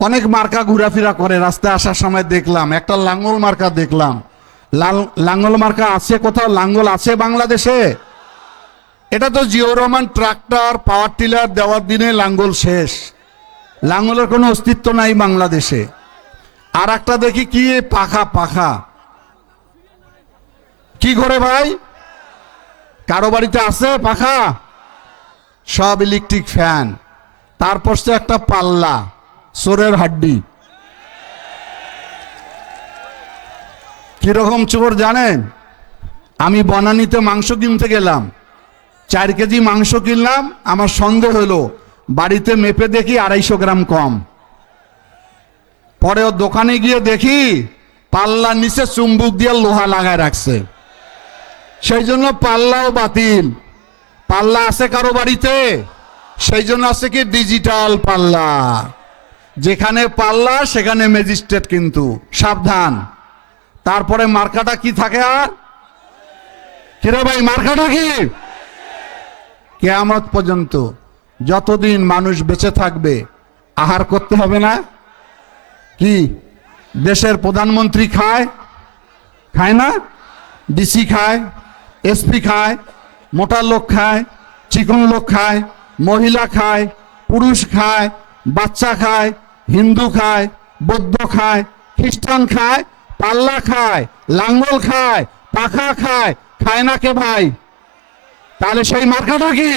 অনেক মার্কা ঘোরাফেরা করে, রাস্তায় আসার সময় দেখলাম একটা লাঙ্গল মার্কা দেখলাম। লাঙ্গল মার্কা আছে কোথাও? লাঙ্গল আছে বাংলাদেশে? এটা তো Ziaur Rahman tractor power tiller দেওয়ার দিনে লাঙ্গল শেষ, লাঙ্গলের কোনো অস্তিত্ব নাই বাংলাদেশে। আর একটা দেখি কি পাখা, পাখা কি করে ভাই? কারো বাড়িতে আছে পাখা? সব ইলেকট্রিক ফ্যান। তারপর সে একটা পাল্লা, চোরের হাড্ডি। কিরকম চোর জানেন? আমি বনানীতে মাংস কিনতে গেলাম, 4 কেজি মাংস কিনলাম। আমার সন্দেহ হলো, বাড়িতে মেপে দেখি 250 গ্রাম কম। পরে ও দোকানে গিয়ে দেখি পাল্লার নিচে চুম্বুক দিয়ে লোহা লাগায় রাখছে, সেই জন্য পাল্লাও বাতিল। পাল্লা আছে কারো বাড়িতে? সেই জন্য আছে কি ডিজিটাল পাল্লা, যেখানে পাল্লা সেখানে ম্যাজিস্ট্রেট, কিন্তু সাবধান। তারপরে মার্কাটা কি থাকে? আর কিরে ভাই, মার্কাটা কি? কিয়ামত পর্যন্ত যতদিন মানুষ বেঁচে থাকবে আহার করতে হবে না? কি দেশের প্রধানমন্ত্রী খায়? খায় না? ডিসি খায়, এসপি খায়, মোটা লোক খায়, চিকন লোক খায়, মহিলা খায়, পুরুষ খায়, বাচ্চা খায়, হিন্দু খায়, বৌদ্ধ খায়, খ্রিস্টান খায়, পাল্লা খায়, লাঙ্গল খায়, পাখা খায়, খায় না কে ভাই? তাহলে সেই মার্কাটা কি?